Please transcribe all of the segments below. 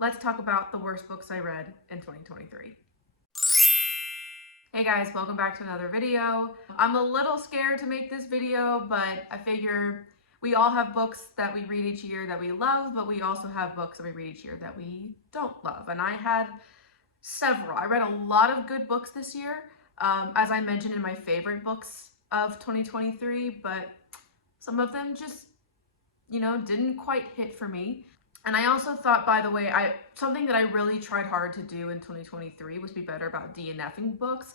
let's talk about the worst books I read in 2023. Hey guys, welcome back to another video. I'm a little scared to make this video, but I figure we all have books that we read each year that we love, but we also have books that we read each year that we don't love. And I had several. I read a lot of good books this year, as I mentioned in my favorite books of 2023, but some of them just, didn't quite hit for me. And I also thought, by the way, something that I really tried hard to do in 2023 was be better about DNFing books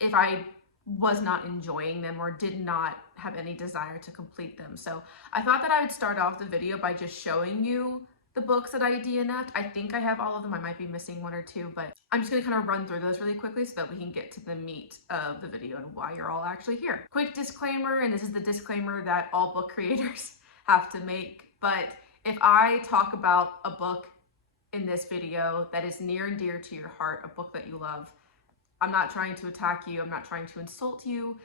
if I was not enjoying them or did not have any desire to complete them. So I thought that I would start off the video by just showing you the books that I DNF'd. I think I have all of them. I might be missing one or two, but I'm just gonna kind of run through those really quickly so that we can get to the meat of the video and why you're all actually here. Quick disclaimer, and this is the disclaimer that all book creators have to make, but if I talk about a book in this video that is near and dear to your heart, a book that you love, I'm not trying to attack you, I'm not trying to insult you.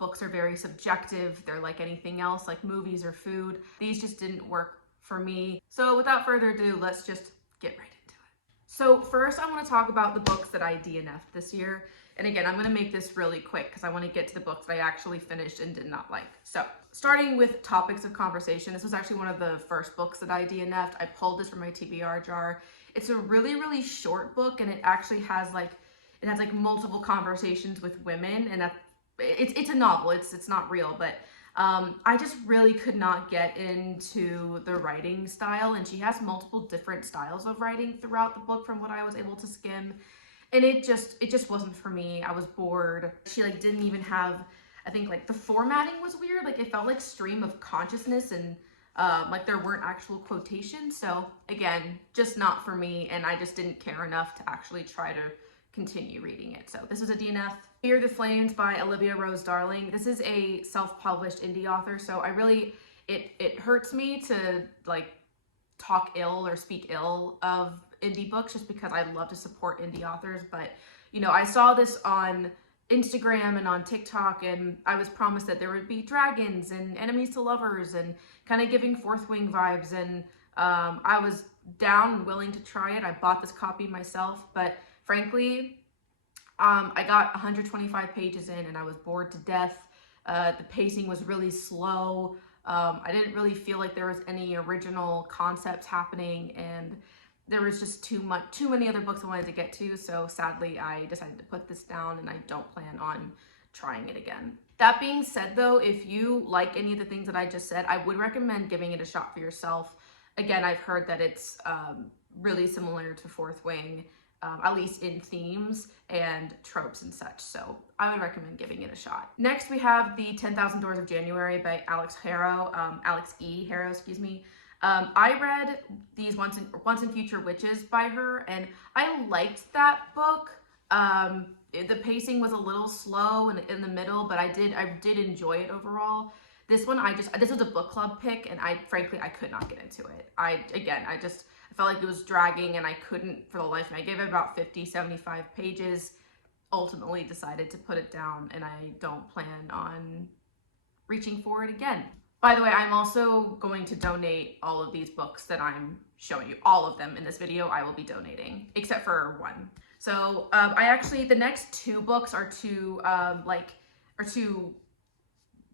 Books are very subjective. They're like anything else, like movies or food. These just didn't work for me. So without further ado, let's just get right into it. So first I want to talk about the books that I DNF'd this year. And again, I'm going to make this really quick because I want to get to the books that I actually finished and did not like. So starting with topics of conversation, this was actually one of the first books that I DNF'd. I pulled this from my TBR jar. It's a really, really short book, and it actually has multiple conversations with women, and it's a novel. It's not real, but I just really could not get into the writing style, and she has multiple different styles of writing throughout the book from what I was able to skim. And it just wasn't for me. I was bored. She didn't even have, I think the formatting was weird. It felt like stream of consciousness, and there weren't actual quotations. So again, just not for me. And I just didn't care enough to actually try to continue reading it. So this was a DNF. Fear the Flames by Olivia Rose Darling. This is a self-published indie author. So I really, it hurts me to talk ill or speak ill of indie books just because I love to support indie authors. But I saw this on Instagram and on TikTok, and I was promised that there would be dragons and enemies to lovers and kind of giving Fourth Wing vibes, and I was down and willing to try it. I bought this copy myself, but frankly, I got 125 pages in and I was bored to death. The pacing was really slow. I didn't really feel like there was any original concepts happening, and there was just too many other books I wanted to get to. So sadly, I decided to put this down, and I don't plan on trying it again. That being said though, if you like any of the things that I just said, I would recommend giving it a shot for yourself. Again, I've heard that it's really similar to Fourth Wing, at least in themes and tropes and such. So I would recommend giving it a shot. Next, we have the 10,000 Doors of January by Alex E. Harrow, excuse me. I read these Once and Future Witches by her, and I liked that book. The pacing was a little slow in the middle, but I did enjoy it overall. This one, this was a book club pick, and frankly, I could not get into it. I felt like it was dragging, and I couldn't for the life of me. I gave it about 50, 75 pages, ultimately decided to put it down, and I don't plan on reaching for it again. By the way, I'm also going to donate all of these books that I'm showing you. All of them in this video I will be donating, except for one. So the next two books are two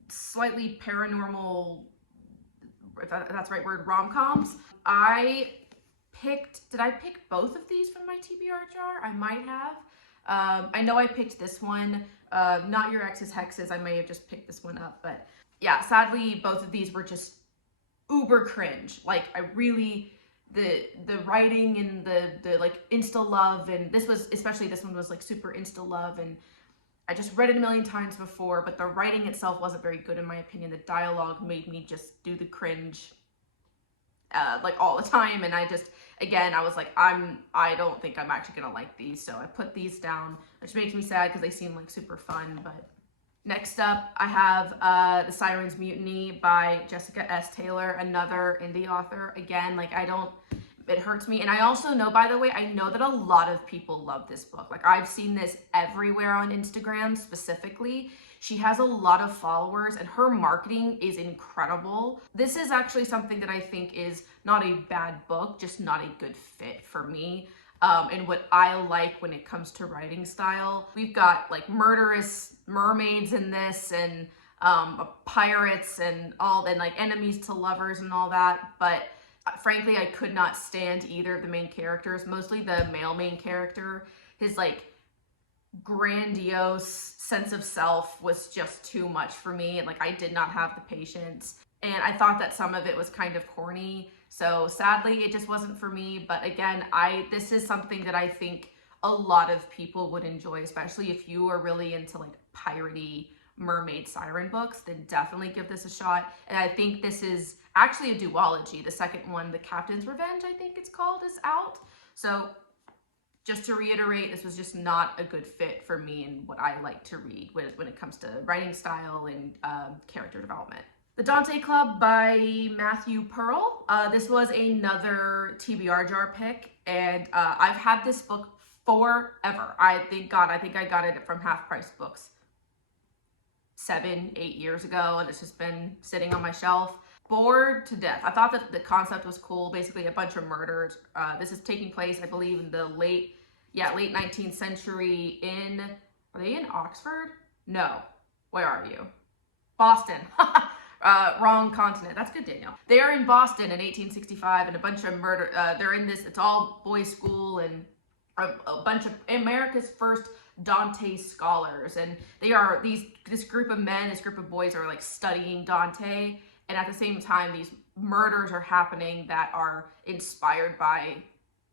slightly paranormal, if that's the right word, rom-coms. Did I pick both of these from my TBR jar? I might have. I know I picked this one, Not Your Ex's Hexes. I may have just picked this one up, but yeah, sadly, both of these were just uber cringe. The writing and the insta love, and this one was super insta love, and I just read it a million times before, but the writing itself wasn't very good in my opinion. The dialogue made me just do the cringe all the time, and I was like, I don't think I'm actually gonna like these, so I put these down, which makes me sad because they seem super fun. But next up, I have The Siren's Mutiny by Jessica S. Taylor, another indie author. Again, It hurts me. And I also know, by the way, I know that a lot of people love this book. Like, I've seen this everywhere on Instagram specifically. She has a lot of followers and her marketing is incredible. This is actually something that I think is not a bad book, just not a good fit for me. And what I like when it comes to writing style. We've got like murderous mermaids in this, and pirates and all, and like enemies to lovers and all that. But frankly, I could not stand either of the main characters, mostly the male main character. His like grandiose sense of self was just too much for me. And like, I did not have the patience. And I thought that some of it was kind of corny. So sadly, it just wasn't for me. But again, this is something that I think a lot of people would enjoy, especially if you are really into like piratey mermaid siren books, then definitely give this a shot. And I think this is actually a duology. The second one, The Captain's Revenge, I think it's called, is out. So just to reiterate, this was just not a good fit for me and what I like to read when it comes to writing style and character development. The Dante Club by Matthew Pearl. This was another TBR jar pick, and I've had this book forever. I think I got it from Half Price Books 7-8 years ago, and it's just been sitting on my shelf. Bored to death. I thought that the concept was cool. Basically a bunch of murders. This is taking place, I believe, in the late 19th century are they in Oxford? No. Where are you? Boston. Wrong continent. That's good, Danielle. They are in Boston in 1865, and a bunch of murder. They're in this, it's all boys' school, and a bunch of America's first Dante scholars. And they are this group of men, this group of boys are like studying Dante. And at the same time, these murders are happening that are inspired by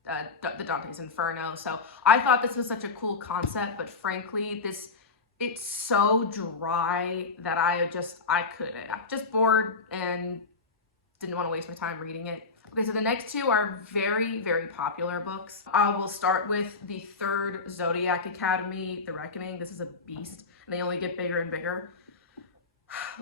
the Dante's Inferno. So I thought this was such a cool concept, but frankly, it's so dry that I couldn't. I'm just bored and didn't want to waste my time reading it. Okay, so the next two are very, very popular books. I will start with the third Zodiac Academy, The Reckoning. This is a beast, and they only get bigger and bigger.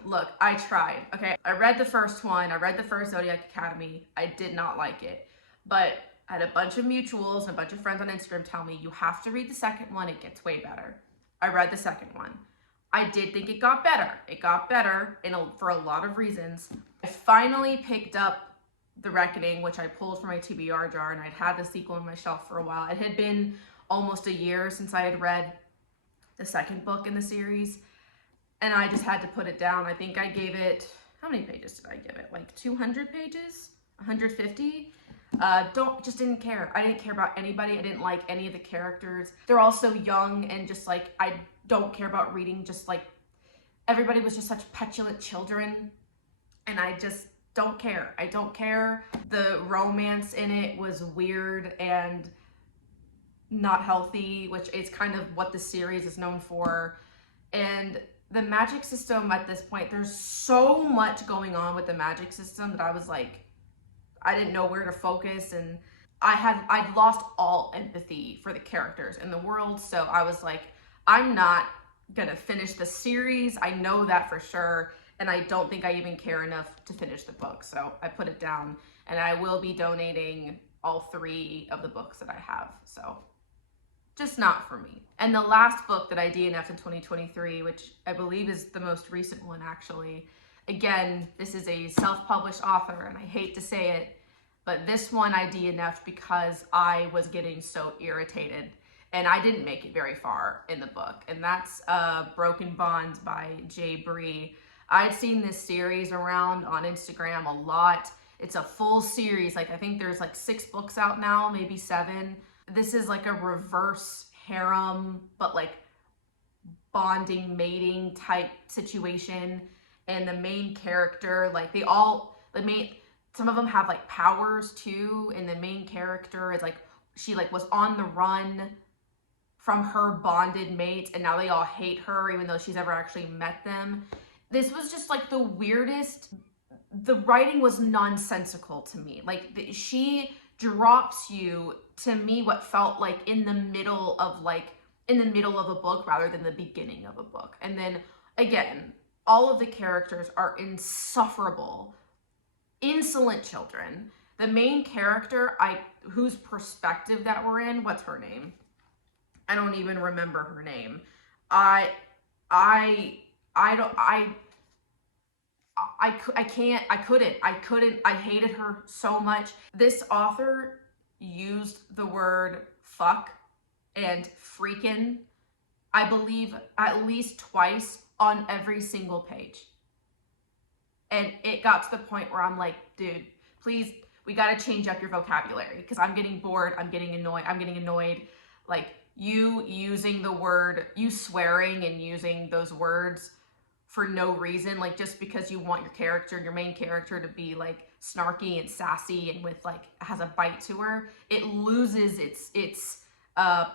Look, I tried, okay? I read the first one. I read the first Zodiac Academy. I did not like it, but I had a bunch of mutuals and a bunch of friends on Instagram tell me, you have to read the second one. It gets way better. I read the second one. I did think it got better. It got better for a lot of reasons. I finally picked up The Reckoning, which I pulled from my TBR jar, and I'd had the sequel on my shelf for a while. It had been almost a year since I had read the second book in the series, and I just had to put it down. I think I gave it, how many pages did I give it? Like 200 pages? 150? Just didn't care. I didn't care about anybody. I didn't like any of the characters. They're all so young, and just like, I don't care about reading, just like, everybody was just such petulant children, and I just don't care. I don't care. The romance in it was weird and not healthy, which is kind of what the series is known for. And the magic system at this point, there's so much going on with the magic system that I was like, I didn't know where to focus, and I'd lost all empathy for the characters in the world. So I was like, I'm not gonna finish the series. I know that for sure. And I don't think I even care enough to finish the book. So I put it down, and I will be donating all 3 of the books that I have. So just not for me. And the last book that I DNF'd in 2023, which I believe is the most recent one actually. Again, this is a self-published author, and I hate to say it, but this one I DNF'd because I was getting so irritated, and I didn't make it very far in the book. And that's Broken Bonds by Jay Bree. I'd seen this series around on Instagram a lot. It's a full series. Like, I think there's like 6 books out now, maybe 7. This is like a reverse harem, but like bonding, mating type situation. And the main character, like some of them have like powers too. And the main character is like, she like was on the run from her bonded mates, and now they all hate her even though she's never actually met them. This was just like the weirdest. The writing was nonsensical to me. Like, she drops you, to me, what felt like in the middle of a book rather than the beginning of a book. And then again, all of the characters are insufferable, insolent children. The main character, whose perspective that we're in, what's her name? I don't even remember her name. I couldn't. I hated her so much. This author used the word fuck and freaking, I believe, at least twice on every single page. And it got to the point where I'm like, dude, please, we got to change up your vocabulary, because I'm getting bored. I'm getting annoyed. Like, you using the word, you swearing and using those words for no reason, like just because you want your main character to be like snarky and sassy and with like has a bite to her, it loses its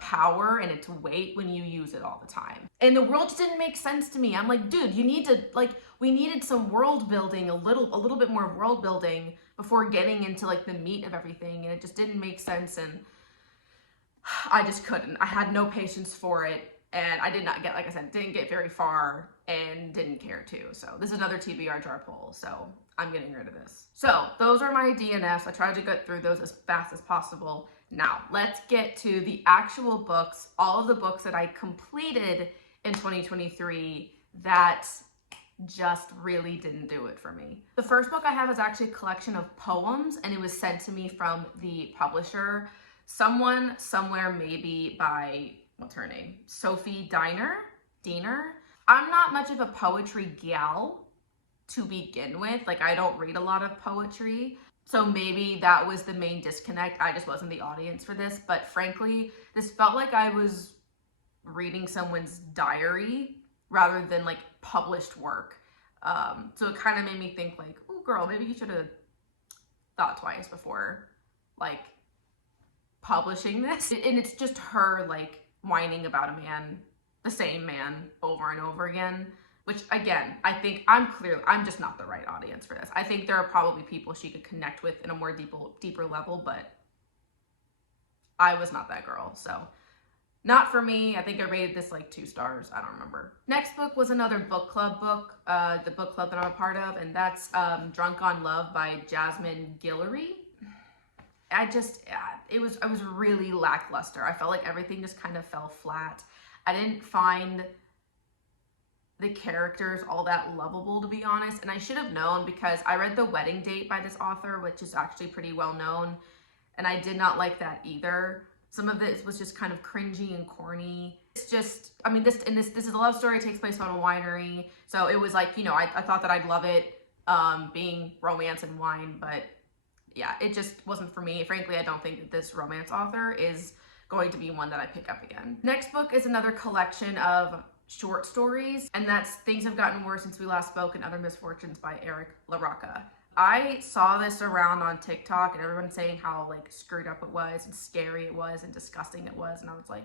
power and its weight when you use it all the time. And the world just didn't make sense to me. I'm like, dude, you need to, like, we needed some world building, a little bit more world building before getting into like the meat of everything, and it just didn't make sense, and I just couldn't. I had no patience for it, and I did not get, like I said, didn't get very far and didn't care to. So this is another TBR jar poll, so I'm getting rid of this. So those are my DNFs. I tried to get through those as fast as possible. Now let's get to the actual books, all of the books that I completed in 2023 that just really didn't do it for me. The first book I have is actually a collection of poems, and it was sent to me from the publisher. Someone somewhere, maybe by, what's her name? Sophie Diener. I'm not much of a poetry gal to begin with. Like, I don't read a lot of poetry. So maybe that was the main disconnect. I just wasn't the audience for this. But frankly, this felt like I was reading someone's diary rather than like published work. So it kind of made me think like, oh girl, maybe you should have thought twice before like publishing this. And it's just her like whining about a man, the same man, over and over again, which again, I think I'm just not the right audience for this. I think there are probably people she could connect with in a more deeper level, but I was not that girl. So not for me. I think I rated this like 2 stars. I don't remember. Next book was another book club book, the book club that I'm a part of, and that's Drunk on Love by Jasmine Guillory. I was really lackluster. I felt like everything just kind of fell flat. I didn't find the characters all that lovable, to be honest, and I should have known because I read The Wedding Date by this author, which is actually pretty well known, and I did not like that either. Some of it was just kind of cringy and corny. It's just, I mean, this is a love story. It takes place on a winery, so it was like, you know, I thought that I'd love it, being romance and wine, but yeah, it just wasn't for me. Frankly, I don't think that this romance author is going to be one that I pick up again. Next book is another collection of short stories, and that's Things Have Gotten Worse Since We Last Spoke and Other Misfortunes by Eric LaRocca. I saw this around on TikTok and everyone saying how like screwed up it was and scary it was and disgusting it was, and I was like,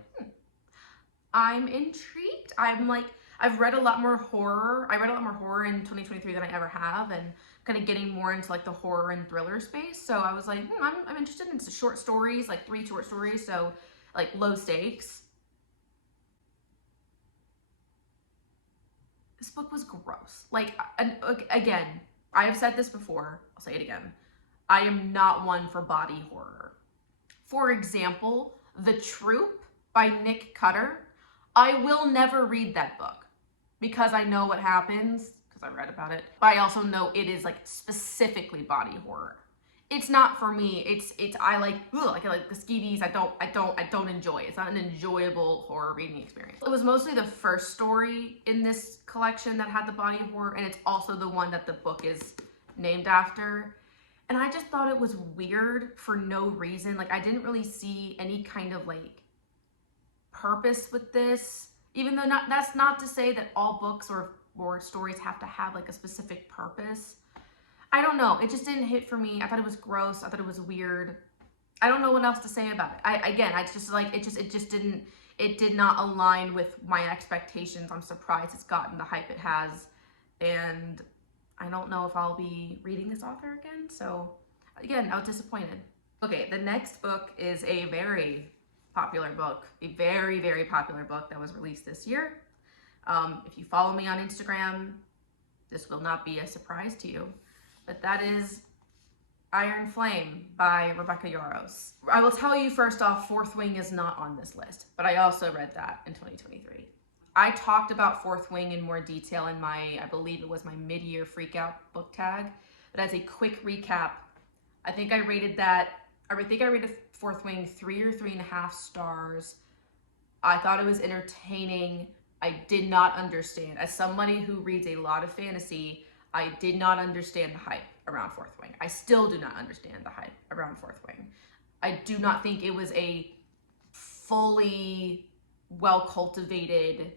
I'm intrigued. I've read a lot more horror. I read a lot more horror in 2023 than I ever have, and kind of getting more into like the horror and thriller space. So I was like, I'm interested in short stories, like 3 short stories, so like low stakes. This book was gross. Like, again, I have said this before, I'll say it again. I am not one for body horror. For example, The Troop by Nick Cutter. I will never read that book because I know what happens, because I read about it, but I also know it is like specifically body horror. It's not for me. I like the skeevies. I don't enjoy it. It's not an enjoyable horror reading experience. It was mostly the first story in this collection that had the body horror, and it's also the one that the book is named after. And I just thought it was weird for no reason. Like, I didn't really see any kind of like purpose with this, even though that's not to say that all books or stories have to have like a specific purpose. I don't know. It just didn't hit for me. I thought it was gross. I thought it was weird. I don't know what else to say about it. It did not align with my expectations. I'm surprised it's gotten the hype it has. And I don't know if I'll be reading this author again. So again, I was disappointed. Okay, the next book is a very popular book, a very, very popular book that was released this year. If you follow me on Instagram, this will not be a surprise to you. But that is Iron Flame by Rebecca Yarros. I will tell you first off, Fourth Wing is not on this list, but I also read that in 2023. I talked about Fourth Wing in more detail in my, I believe it was my mid-year freakout book tag, but as a quick recap, I think I rated Fourth Wing 3 or 3.5 stars. I thought it was entertaining. I did not understand. As somebody who reads a lot of fantasy, I did not understand the hype around Fourth Wing. I still do not understand the hype around Fourth Wing. I do not think it was a fully well-cultivated,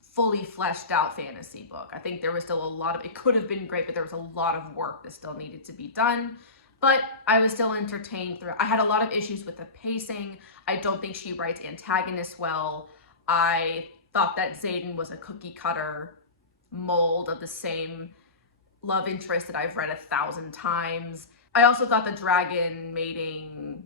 fully fleshed out fantasy book. I think there was still a lot of, it could have been great, but there was a lot of work that still needed to be done. But I was still entertained through. I had a lot of issues with the pacing. I don't think she writes antagonists well. I thought that Xaden was a cookie cutter mold of the same love interest that I've read 1,000 times. I also thought the dragon mating,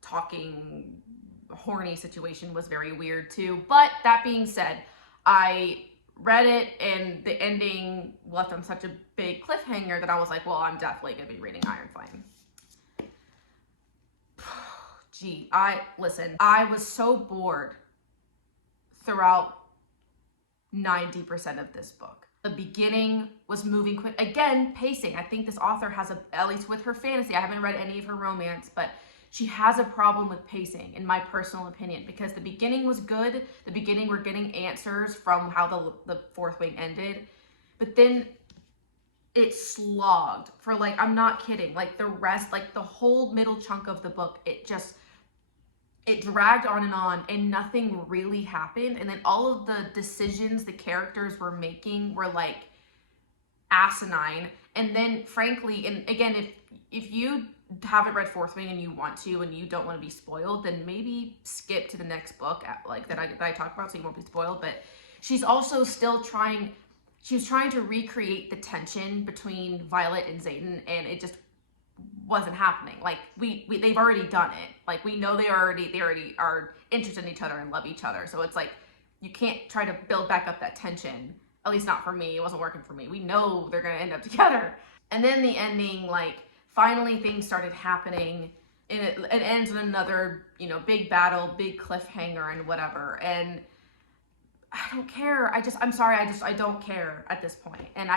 talking, horny situation was very weird too. But that being said, I read it and the ending left on such a big cliffhanger that I was like, well, I'm definitely gonna be reading Iron Flame. Gee, I was so bored throughout 90% of this book. The beginning was moving quick. Again, pacing. I think this author has at least with her fantasy, I haven't read any of her romance, but she has a problem with pacing, in my personal opinion, because the beginning was good. The beginning, we're getting answers from how the Fourth Wing ended, but then it slogged for, like, I'm not kidding, like the rest, like the whole middle chunk of the book, it dragged on and nothing really happened. And then all of the decisions the characters were making were like asinine. And then frankly, and again, if you haven't read Fourth Wing and you want to and you don't want to be spoiled, then maybe skip to the next book like that I talk about so you won't be spoiled. But she's also still trying to recreate the tension between Violet and Xaden, and it just wasn't happening. Like they've already done it. Like we know they already are interested in each other and love each other. So it's like you can't try to build back up that tension. At least not for me. It wasn't working for me. We know they're gonna end up together. And then the ending, like finally things started happening, and it ends in another, big battle, big cliffhanger and whatever. And I don't care. I'm sorry. I don't care at this point. And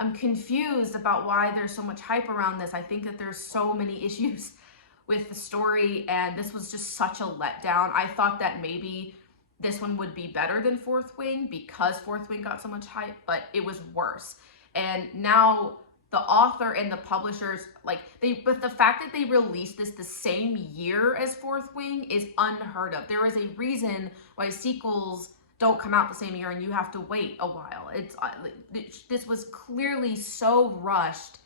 I'm confused about why there's so much hype around this. I think that there's so many issues with the story, and this was just such a letdown. I thought that maybe this one would be better than Fourth Wing because Fourth Wing got so much hype, but it was worse. And now the author and the publishers, but the fact that they released this the same year as Fourth Wing is unheard of. There is a reason why sequels don't come out the same year and you have to wait a while. This was clearly so rushed,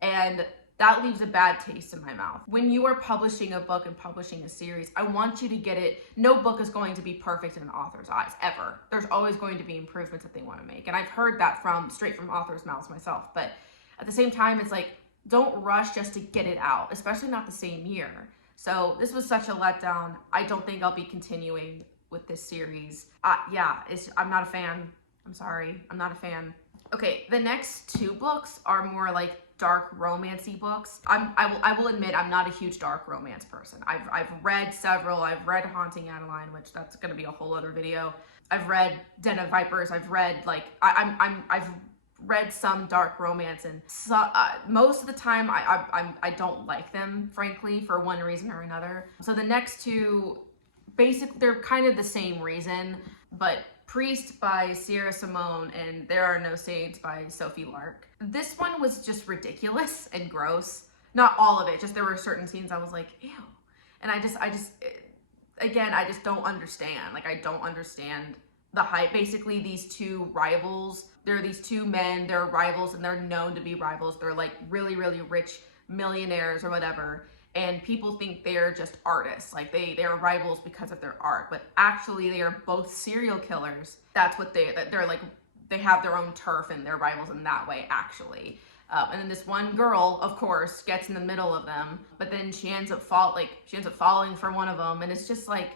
and that leaves a bad taste in my mouth. When you are publishing a book and publishing a series, I want you to get it. No book is going to be perfect in an author's eyes, ever. There's always going to be improvements that they want to make. And I've heard that straight from authors' mouths myself. But at the same time, it's like, don't rush just to get it out, especially not the same year. So this was such a letdown. I don't think I'll be continuing with this series. I'm not a fan. I'm sorry, I'm not a fan. Okay, the next two books are more like dark romancy books. I will admit I'm not a huge dark romance person. I've read several. I've read Haunting Adeline, which that's gonna be a whole other video. I've read Den of Vipers. I've read I've read some dark romance, and most of the time I don't like them, frankly, for one reason or another. So the next two, basically, they're kind of the same reason, but Priest by Sierra Simone and There Are No Saints by Sophie Lark. This one was just ridiculous and gross. Not all of it, just there were certain scenes I was like, ew. And I just don't understand. I don't understand the hype. Basically, these two rivals, there are these two men, they're rivals, and they're known to be rivals. They're really, really rich millionaires or whatever. And people think they're just artists. They're rivals because of their art, but actually they are both serial killers. That's what they have their own turf and they're rivals in that way, actually. And then this one girl, of course, gets in the middle of them, but then she ends up falling for one of them, and it's just I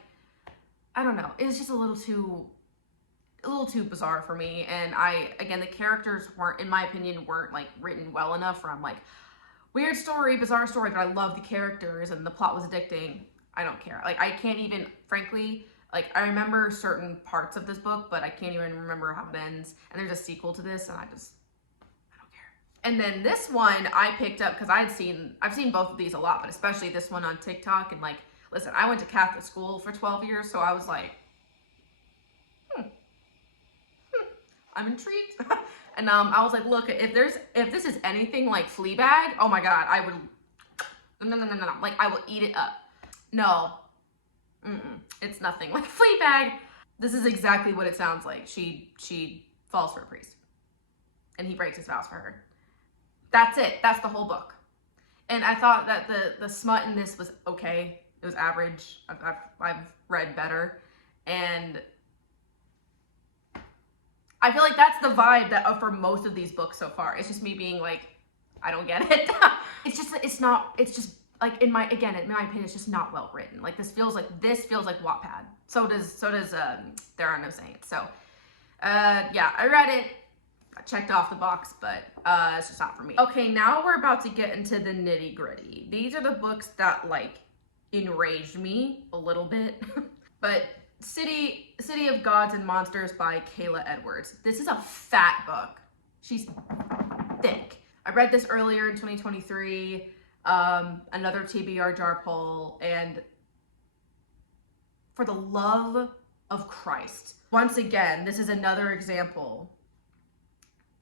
don't know. It's just a little too bizarre for me. And again, the characters weren't, in my opinion, written well enough where I'm like, weird story, bizarre story, but I love the characters and the plot was addicting. I don't care. Like, I can't even, frankly, like, I remember certain parts of this book, but I can't even remember how it ends. And there's a sequel to this, and I don't care. And then this one I picked up because I've seen both of these a lot, but especially this one on TikTok. And like, listen, I went to Catholic school for 12 years, so I was like, I'm intrigued. And I was like, look, if this is anything like Fleabag, oh my God, I would, no, like, I will eat it up. No, it's nothing like Fleabag. This is exactly what it sounds like. She falls for a priest, and he breaks his vows for her. That's it. That's the whole book. And I thought that the smut in this was okay. It was average. I've read better, and I feel like that's the vibe that for most of these books so far. It's just me being like, I don't get it. It's just like, in my opinion, it's just not well written. Like, this feels like Wattpad. So does There Are No Saints. So yeah, I read it. I checked off the box, but it's just not for me. Okay, now we're about to get into the nitty gritty. These are the books that like enraged me a little bit. But City of Gods and Monsters by Kayla Edwards. This is a fat book. She's thick. I read this earlier in 2023. Another TBR jar pull, and for the love of Christ. Once again, this is another example,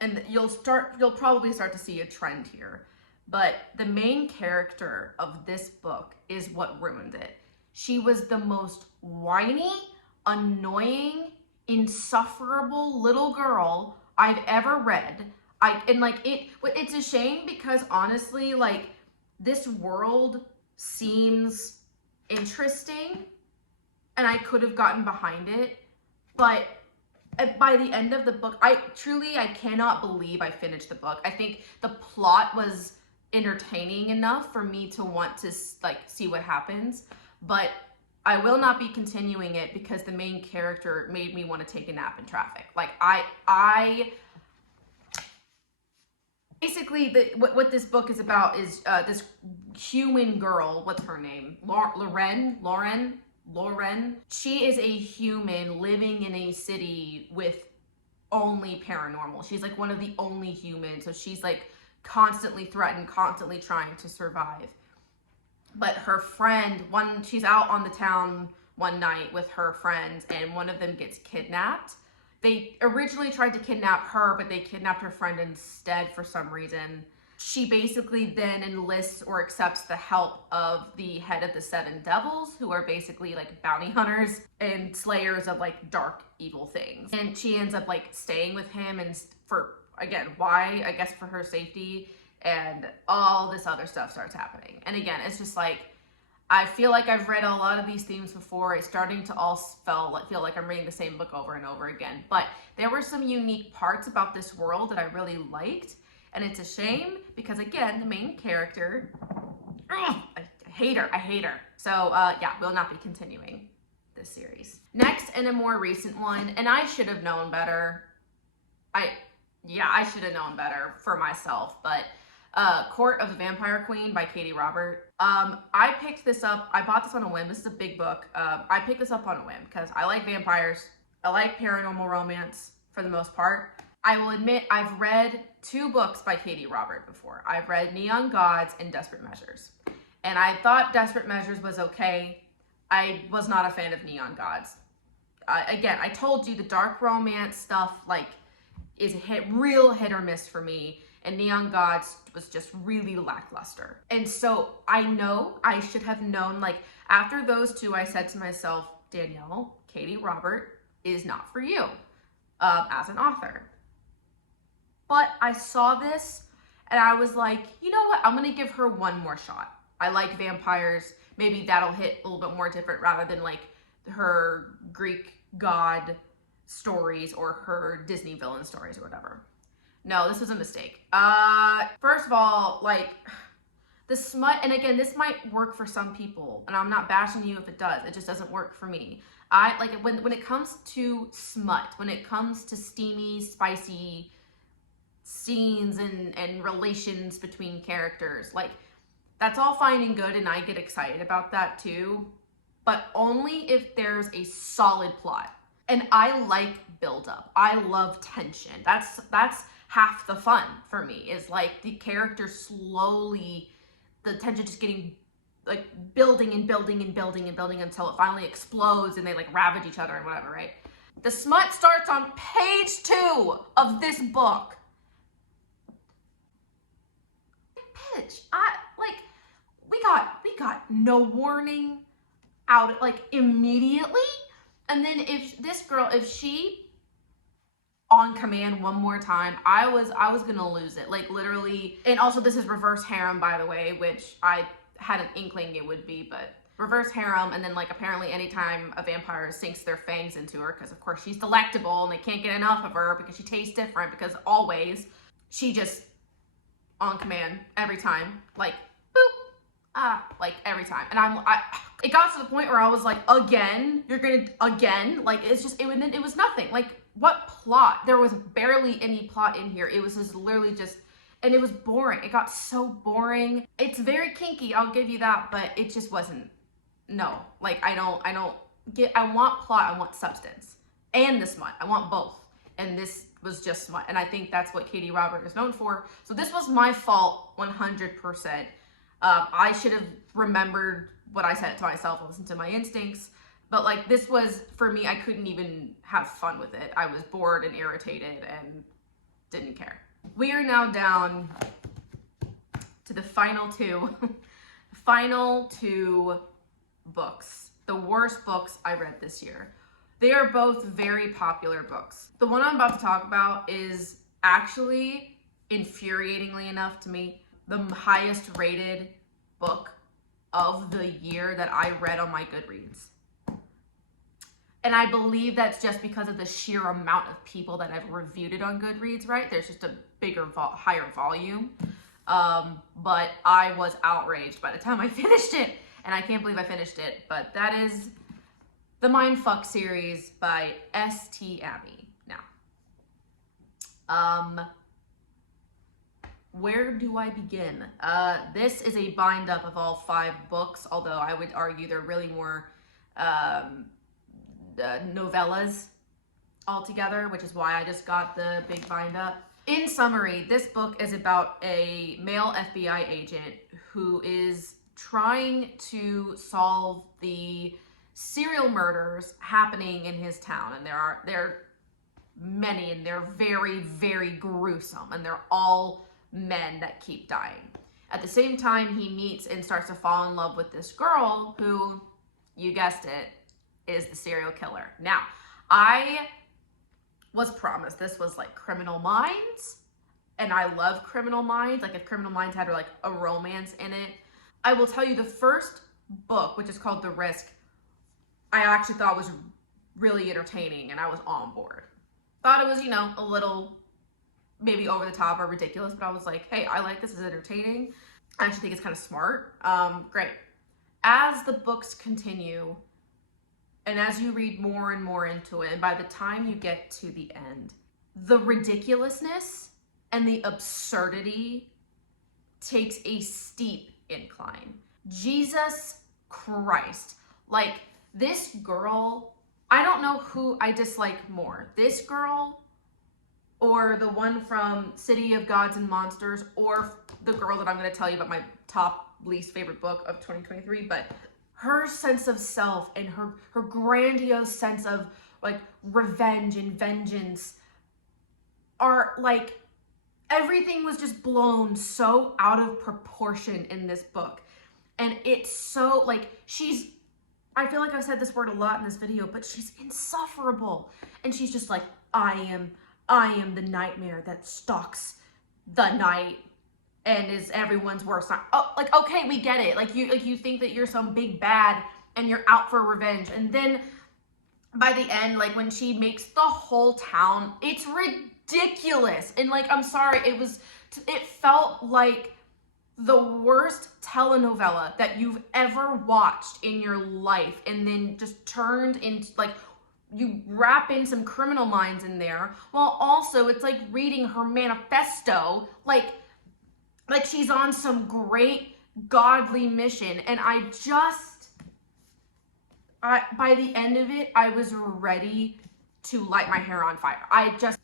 and you'll probably start to see a trend here, but the main character of this book is what ruined it. She was the most whiny, annoying, insufferable little girl I've ever read. It's a shame because honestly, like, this world seems interesting and I could have gotten behind it, but by the end of the book, I cannot believe I finished the book. I think the plot was entertaining enough for me to want to like see what happens, but I will not be continuing it because the main character made me want to take a nap in traffic. Like, basically, what this book is about is this human girl. What's her name? Lauren. She is a human living in a city with only paranormal. She's like one of the only humans. So she's like constantly threatened, constantly trying to survive. But her friend, she's out on the town one night with her friends, and one of them gets kidnapped. They originally tried to kidnap her, but they kidnapped her friend instead for some reason. She basically then enlists or accepts the help of the head of the Seven Devils, who are basically like bounty hunters and slayers of like dark, evil things. And she ends up like staying with him, and for, again, why? I guess for her safety, and all this other stuff starts happening. And again, it's just like, I feel like I've read a lot of these themes before. It's starting to all feel like I'm reading the same book over and over again. But there were some unique parts about this world that I really liked. And it's a shame because, again, the main character, I hate her. So yeah, we'll not be continuing this series. Next, and a more recent one, and I should have known better. I should have known better for myself, but Court of the Vampire Queen by Katee Robert. I picked this up. I bought this on a whim. This is a big book. I picked this up on a whim because I like vampires. I like paranormal romance for the most part. I will admit I've read 2 books by Katee Robert before. I've read Neon Gods and Desperate Measures. And I thought Desperate Measures was okay. I was not a fan of Neon Gods. Again, I told you the dark romance stuff like is real hit or miss for me. And Neon Gods was just really lackluster. And so I know I should have known, like, after those 2, I said to myself, Danielle, Katee Robert is not for you as an author. But I saw this and I was like, you know what? I'm going to give her one more shot. I like vampires. Maybe that'll hit a little bit more different rather than like her Greek god stories or her Disney villain stories or whatever. No, this was a mistake. First of all, like, the smut, and again, this might work for some people, and I'm not bashing you if it does. It just doesn't work for me. I like when it comes to smut, when it comes to steamy, spicy, scenes and relations between characters. Like, that's all fine and good, and I get excited about that too, but only if there's a solid plot. And I like buildup. I love tension. That's half the fun for me, is like the characters slowly, the tension just getting like building and building and building and building until it finally explodes and they like ravage each other and whatever, right? The smut starts on page 2 of this book. Bitch, we got no warning out like immediately. And then if this girl, if she on command one more time, I was gonna lose it, like literally. And also, this is reverse harem, by the way, which I had an inkling it would be, but reverse harem. And then like apparently anytime a vampire sinks their fangs into her, because of course she's delectable and they can't get enough of her because she tastes different, because always she just on command every time, like boop, like every time. And it got to the point where I was like, again, you're gonna, again, like it's just, it was nothing. Like, what plot? There was barely any plot in here. It was just literally just, and it was boring. It got so boring. It's very kinky, I'll give you that, but it just wasn't, no. Like, I want plot, I want substance. And the smut, I want both. And this was just smut. And I think that's what Katee Robert is known for. So this was my fault, 100%. I should have remembered what I said to myself and listened to my instincts. But like, this was, for me, I couldn't even have fun with it. I was bored and irritated and didn't care. We are now down to the final two books. The worst books I read this year. They are both very popular books. The one I'm about to talk about is actually, infuriatingly enough to me, the highest rated book of the year that I read on my Goodreads. And I believe that's just because of the sheer amount of people that have reviewed it on Goodreads, right? There's just a bigger, higher volume. But I was outraged by the time I finished it. And I can't believe I finished it. But that is the Mindfuck series by S.T. Abby. Now, where do I begin? This is a bind up of all 5 books, although I would argue they're really more novellas altogether, which is why I just got the big bind up. In summary, this book is about a male FBI agent who is trying to solve the serial murders happening in his town, and there are many, and they're very, very gruesome, and they're all men that keep dying. At the same time, he meets and starts to fall in love with this girl who, you guessed it, is the serial killer. Now, I was promised this was like Criminal Minds, and I love Criminal Minds. Like, if Criminal Minds had like a romance in it. I will tell you, the first book, which is called The Risk, I actually thought was really entertaining, and I was on board. Thought it was, you know, a little maybe over the top or ridiculous, but I was like, hey, I like this, it's entertaining. I actually think it's kind of smart. Great. As the books continue, and as you read more and more into it, and by the time you get to the end, the ridiculousness and the absurdity takes a steep incline. Jesus Christ. Like, this girl, I don't know who I dislike more. This girl, or the one from City of Gods and Monsters, or the girl that I'm going to tell you about, my top least favorite book of 2023, but her sense of self and her grandiose sense of like revenge and vengeance are like, everything was just blown so out of proportion in this book. And it's so like, I feel like I've said this word a lot in this video, but she's insufferable. And she's just like, I am the nightmare that stalks the night and is everyone's worst nightmare. Oh, like, okay, we get it. Like you think that you're some big bad and you're out for revenge. And then by the end, like when she makes the whole town, it's ridiculous. And like, I'm sorry, it felt like the worst telenovela that you've ever watched in your life, and then just turned into like you wrap in some Criminal Minds in there, while also it's like reading her manifesto, like she's on some great godly mission. And by the end of it, I was ready to light my hair on fire.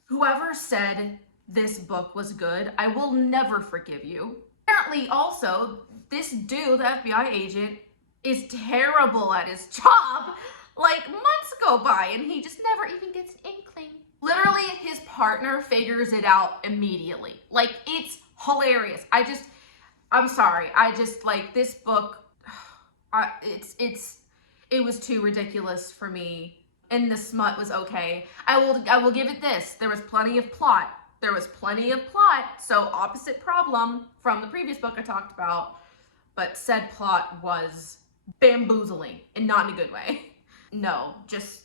Whoever said this book was good, I will never forgive you. Apparently also, this dude, the FBI agent, is terrible at his job. Like, months go by and he just never even gets an inkling. Literally, his partner figures it out immediately. Like, it's hilarious. I'm sorry. Like, this book, it was too ridiculous for me. And the smut was okay. I will give it this. There was plenty of plot. So opposite problem from the previous book I talked about, but said plot was bamboozling and not in a good way. No, just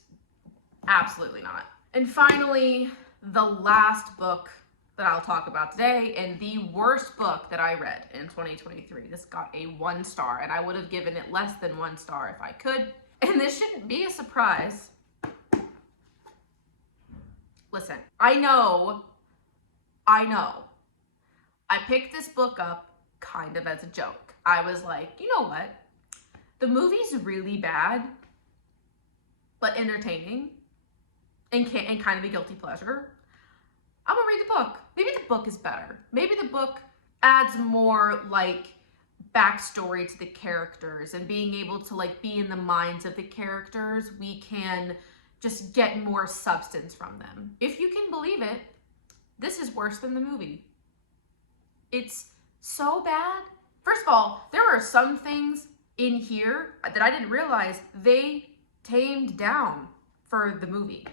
absolutely not. And finally, the last book that I'll talk about today, and the worst book that I read in 2023. This got a 1 star, and I would have given it less than 1 star if I could. And this shouldn't be a surprise. Listen, I know. I picked this book up kind of as a joke. I was like, you know what? The movie's really bad, but entertaining and kind of a guilty pleasure. I'm gonna read the book. Maybe the book is better. Maybe the book adds more like backstory to the characters, and being able to like be in the minds of the characters, we can just get more substance from them. If you can believe it, this is worse than the movie. It's so bad. First of all, there are some things in here that I didn't realize they tamed down for the movie.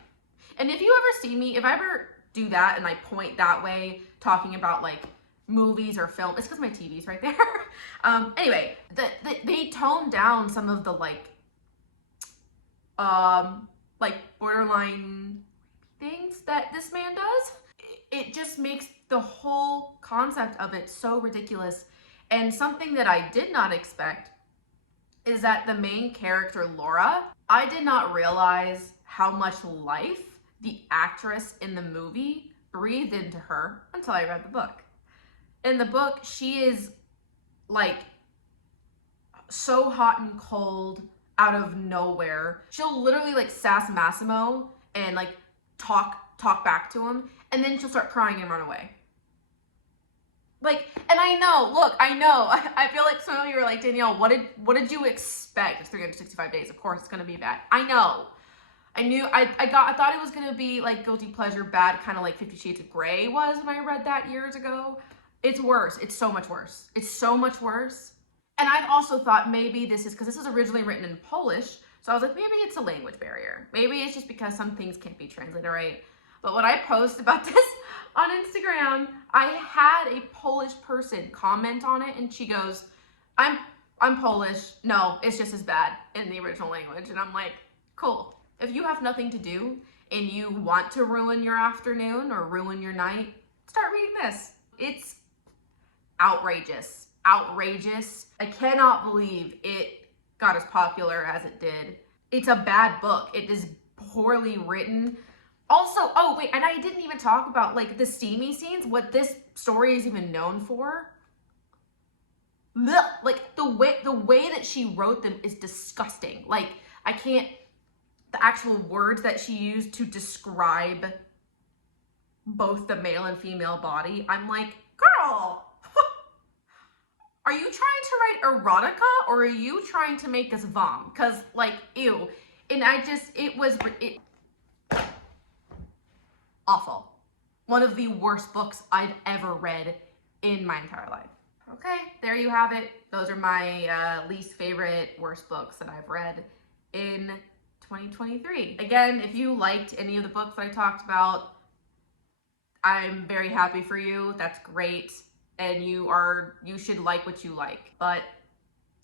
And if you ever see me, if I ever do that and I point that way, talking about like movies or film, it's because my TV's right there. Anyway, they toned down some of the like borderline things that this man does. It just makes the whole concept of it so ridiculous. And something that I did not expect is that the main character, Laura, I did not realize how much life the actress in the movie breathed into her until I read the book. In the book, she is like so hot and cold out of nowhere. She'll literally like sass Massimo and like talk back to him, and then she'll start crying and run away. Like, and I know, I feel like some of you are like, Danielle, what did you expect? It's 365 days. Of course it's gonna be bad. I know. I thought it was gonna be like guilty pleasure bad, kind of like 50 Shades of Grey was when I read that years ago. It's worse. It's so much worse. It's so much worse. And I've also thought maybe this is because this was originally written in Polish. So I was like, maybe it's a language barrier. Maybe it's just because some things can't be translated right. But when I post about this on Instagram, I had a Polish person comment on it, and she goes, I'm Polish. No, it's just as bad in the original language. And I'm like, cool. If you have nothing to do and you want to ruin your afternoon or ruin your night, start reading this. It's outrageous. Outrageous. I cannot believe it got as popular as it did. It's a bad book. It is poorly written. Also, oh wait, and I didn't even talk about like the steamy scenes, what this story is even known for. Like the way that she wrote them is disgusting. Like I can't, the actual words that she used to describe both the male and female body, I'm like, girl, are you trying to write erotica or are you trying to make us vom? Cause like, ew. And it was awful. One of the worst books I've ever read in my entire life. Okay, there you have it. Those are my least favorite, worst books that I've read in 2023. Again, if you liked any of the books that I talked about, I'm very happy for you. That's great. And you should like what you like, but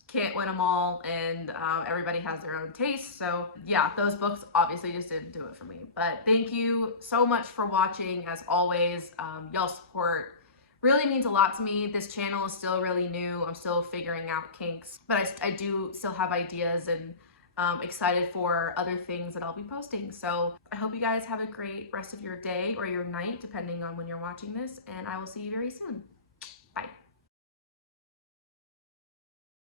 can't win them all, and everybody has their own taste. So yeah, those books obviously just didn't do it for me. But thank you so much for watching. As always, y'all support really means a lot to me. This channel is still really new. I'm still figuring out kinks, but I do still have ideas and excited for other things that I'll be posting. So I hope you guys have a great rest of your day or your night, depending on when you're watching this, and I will see you very soon.